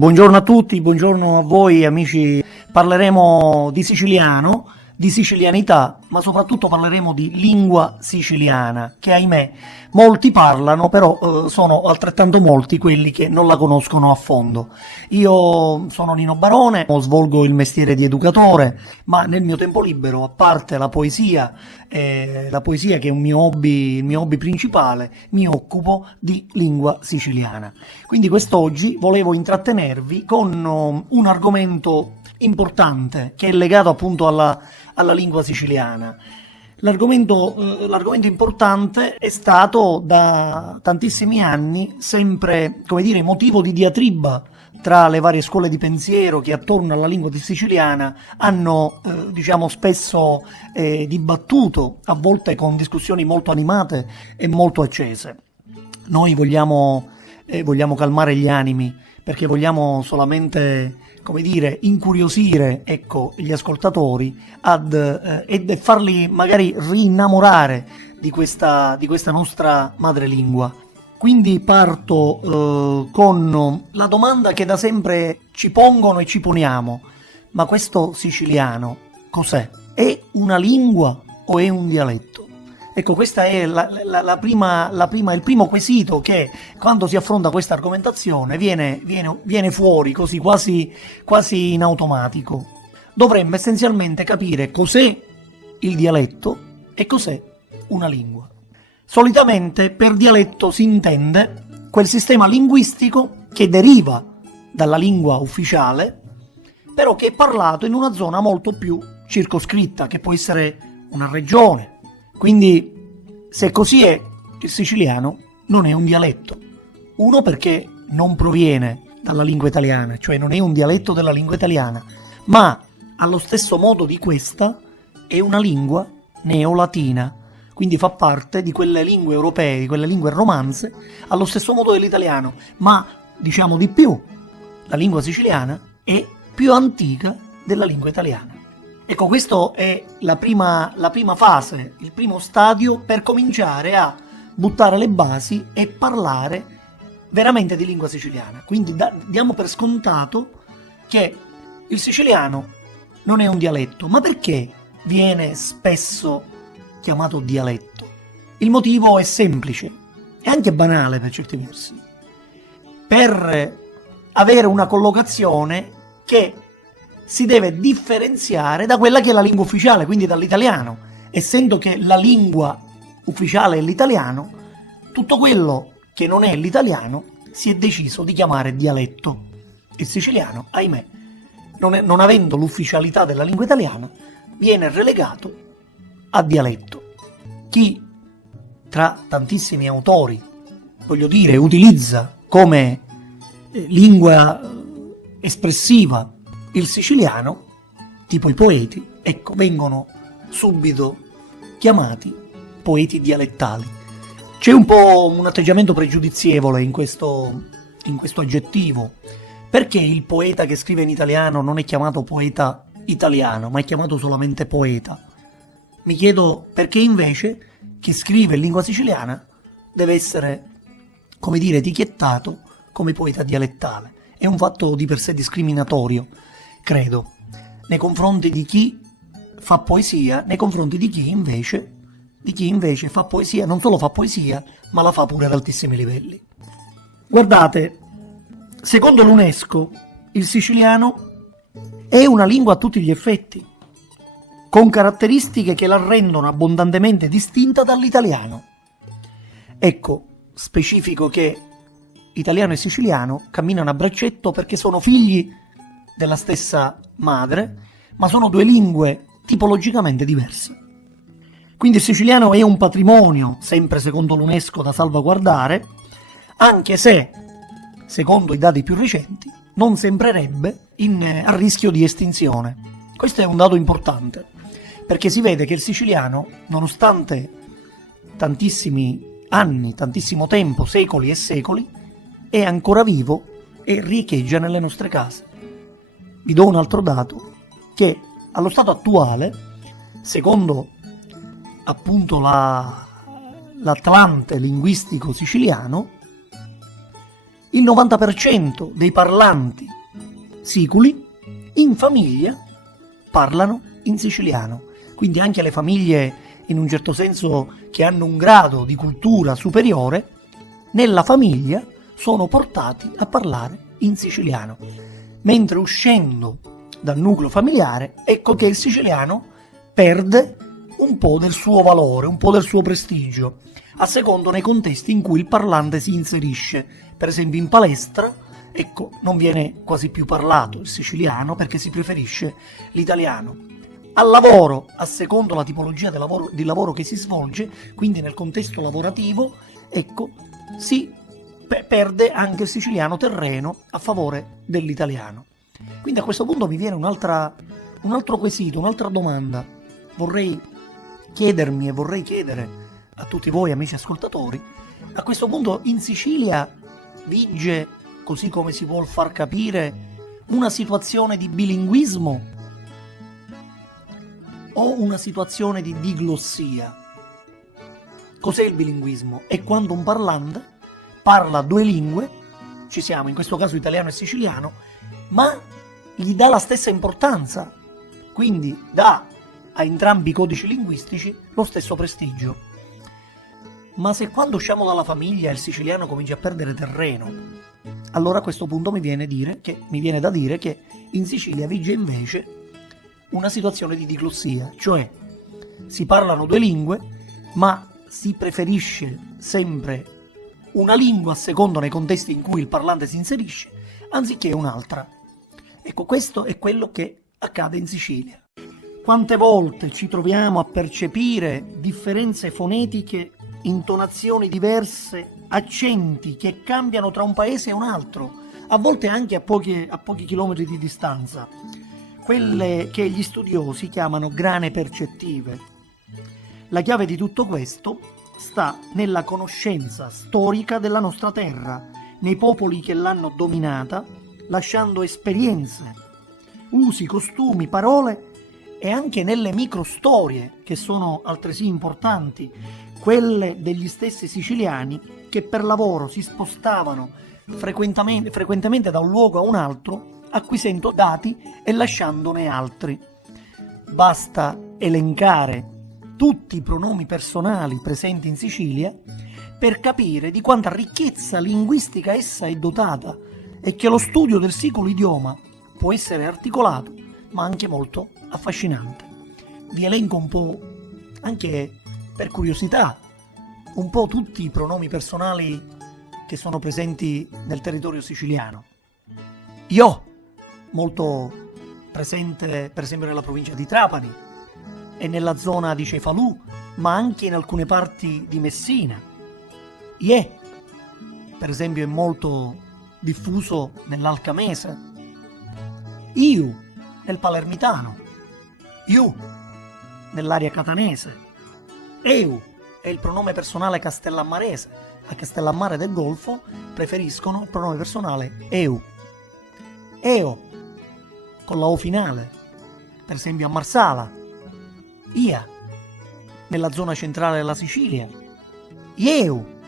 Buongiorno a tutti, buongiorno a voi amici. Parleremo di siciliano, di sicilianità, ma soprattutto parleremo di lingua siciliana, che ahimè molti parlano, però sono altrettanto molti quelli che non la conoscono a fondo. Io sono Nino Barone, svolgo il mestiere di educatore, ma nel mio tempo libero, a parte la poesia che è un mio hobby principale, mi occupo di lingua siciliana. Quindi quest'oggi volevo intrattenervi con un argomento importante che è legato appunto alla lingua siciliana. L'argomento importante è stato da tantissimi anni sempre, come dire, motivo di diatriba tra le varie scuole di pensiero che attorno alla lingua siciliana hanno spesso dibattuto, a volte con discussioni molto animate e molto accese. Noi vogliamo calmare gli animi, perché vogliamo solamente, come dire, incuriosire, gli ascoltatori e farli magari rinnamorare di questa nostra madrelingua. Quindi parto con la domanda che da sempre ci pongono e ci poniamo: ma questo siciliano cos'è? È una lingua o è un dialetto? Ecco, questa è il primo quesito che, quando si affronta questa argomentazione, viene fuori così quasi in automatico. Dovremmo essenzialmente capire cos'è il dialetto e cos'è una lingua. Solitamente per dialetto si intende quel sistema linguistico che deriva dalla lingua ufficiale, però che è parlato in una zona molto più circoscritta, che può essere una regione. Quindi, se così è, il siciliano non è un dialetto. Uno, perché non proviene dalla lingua italiana, cioè non è un dialetto della lingua italiana, ma allo stesso modo di questa è una lingua neolatina, quindi fa parte di quelle lingue europee, di quelle lingue romanze, allo stesso modo dell'italiano. Ma diciamo di più, la lingua siciliana è più antica della lingua italiana. Ecco, questo è la prima fase, il primo stadio per cominciare a buttare le basi e parlare veramente di lingua siciliana. Quindi diamo per scontato che il siciliano non è un dialetto. Ma perché viene spesso chiamato dialetto? Il motivo è semplice e anche banale per certi versi: per avere una collocazione che si deve differenziare da quella che è la lingua ufficiale, quindi dall'italiano. Essendo che la lingua ufficiale è l'italiano, tutto quello che non è l'italiano si è deciso di chiamare dialetto. Il siciliano, ahimè, non avendo l'ufficialità della lingua italiana, viene relegato a dialetto. Chi, tra tantissimi autori, utilizza come lingua espressiva il siciliano, tipo i poeti, vengono subito chiamati poeti dialettali. C'è un po' un atteggiamento pregiudizievole in questo aggettivo. Perché il poeta che scrive in italiano non è chiamato poeta italiano, ma è chiamato solamente poeta? Mi chiedo perché invece chi scrive in lingua siciliana deve essere, come dire, etichettato come poeta dialettale. È un fatto di per sé discriminatorio, credo, nei confronti di chi fa poesia, nei confronti di chi invece fa poesia, non solo fa poesia, ma la fa pure ad altissimi livelli. Guardate, secondo l'UNESCO, il siciliano è una lingua a tutti gli effetti, con caratteristiche che la rendono abbondantemente distinta dall'italiano. Ecco, specifico che italiano e siciliano camminano a braccetto perché sono figli della stessa madre, ma sono due lingue tipologicamente diverse. Quindi il siciliano è un patrimonio, sempre secondo l'UNESCO, da salvaguardare, anche se, secondo i dati più recenti, non sembrerebbe a rischio di estinzione. Questo è un dato importante, perché si vede che il siciliano, nonostante tantissimi anni, tantissimo tempo, secoli e secoli, è ancora vivo e riecheggia nelle nostre case. Vi do un altro dato, che allo stato attuale, secondo appunto l'Atlante linguistico siciliano, il 90% dei parlanti siculi, in famiglia parlano in siciliano. Quindi anche le famiglie, in un certo senso, che hanno un grado di cultura superiore, nella famiglia sono portati a parlare in siciliano. Mentre uscendo dal nucleo familiare, ecco che il siciliano perde un po' del suo valore, un po' del suo prestigio, a secondo nei contesti in cui il parlante si inserisce. Per esempio in palestra, ecco, non viene quasi più parlato il siciliano perché si preferisce l'italiano. Al lavoro, a secondo la tipologia di lavoro che si svolge, quindi nel contesto lavorativo, ecco, si perde anche il siciliano terreno a favore dell'italiano. Quindi a questo punto mi viene un altro quesito, un'altra domanda. Vorrei chiedermi e vorrei chiedere a tutti voi amici ascoltatori, a questo punto in Sicilia vige, così come si vuol far capire, una situazione di bilinguismo o una situazione di diglossia? Cos'è il bilinguismo? È quando un parlante parla due lingue, ci siamo, in questo caso italiano e siciliano, ma gli dà la stessa importanza, quindi dà a entrambi i codici linguistici lo stesso prestigio. Ma se quando usciamo dalla famiglia il siciliano comincia a perdere terreno, allora a questo punto mi viene da dire che in Sicilia vige invece una situazione di diglossia, cioè si parlano due lingue, ma si preferisce sempre una lingua a secondo nei contesti in cui il parlante si inserisce, anziché un'altra. Ecco, questo è quello che accade in Sicilia. Quante volte ci troviamo a percepire differenze fonetiche, intonazioni diverse, accenti che cambiano tra un paese e un altro, a volte anche a pochi chilometri di distanza, quelle che gli studiosi chiamano grane percettive. La chiave di tutto questo sta nella conoscenza storica della nostra terra, nei popoli che l'hanno dominata, lasciando esperienze, usi, costumi, parole e anche nelle microstorie, che sono altresì importanti, quelle degli stessi siciliani che per lavoro si spostavano frequentemente da un luogo a un altro, acquisendo dati e lasciandone altri. Basta elencare tutti i pronomi personali presenti in Sicilia per capire di quanta ricchezza linguistica essa è dotata e che lo studio del singolo idioma può essere articolato ma anche molto affascinante. Vi elenco un po', anche per curiosità, un po' tutti i pronomi personali che sono presenti nel territorio siciliano. Io, molto presente per esempio nella provincia di Trapani e nella zona di Cefalù, ma anche in alcune parti di Messina. Ie, per esempio, è molto diffuso nell'Alcamese. Iu, nel palermitano. Iu, nell'area catanese. Eu è il pronome personale castellammarese. A Castellammare del Golfo preferiscono il pronome personale eu. Eo, con la O finale, per esempio a Marsala. Ia, nella zona centrale della Sicilia. Ieu,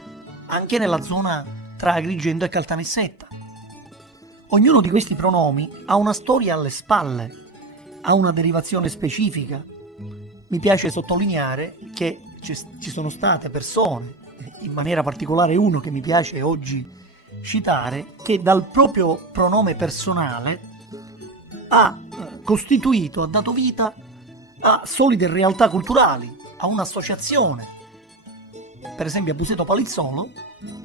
anche nella zona tra Agrigento e Caltanissetta. Ognuno di questi pronomi ha una storia alle spalle, ha una derivazione specifica. Mi piace sottolineare che ci sono state persone, in maniera particolare uno che mi piace oggi citare, che dal proprio pronome personale ha costituito, ha dato vita a solide realtà culturali, a un'associazione. Per esempio a Buseto Palizzolo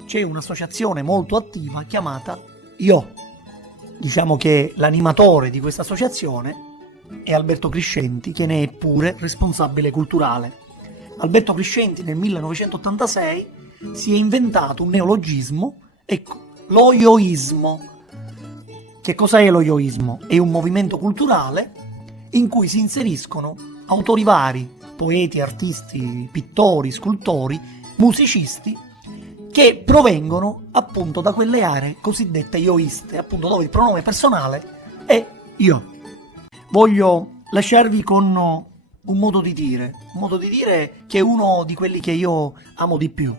c'è un'associazione molto attiva chiamata IO. Diciamo che l'animatore di questa associazione è Alberto Criscenti, che ne è pure responsabile culturale. Alberto Criscenti nel 1986 si è inventato un neologismo, ecco, lo ioismo. Che cosa è lo ioismo? È un movimento culturale in cui si inseriscono autori vari, poeti, artisti, pittori, scultori, musicisti, che provengono appunto da quelle aree cosiddette ioiste, appunto dove il pronome personale è io. Voglio lasciarvi con un modo di dire che è uno di quelli che io amo di più.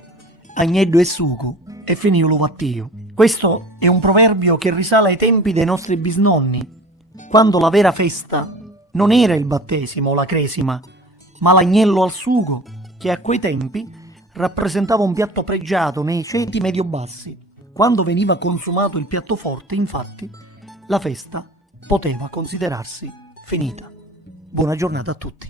agnello e sugo e finì lo vattio. Questo è un proverbio che risale ai tempi dei nostri bisnonni, quando la vera festa non era il battesimo o la cresima, ma l'agnello al sugo, che a quei tempi rappresentava un piatto pregiato nei ceti medio-bassi. Quando veniva consumato il piatto forte, infatti, la festa poteva considerarsi finita. Buona giornata a tutti.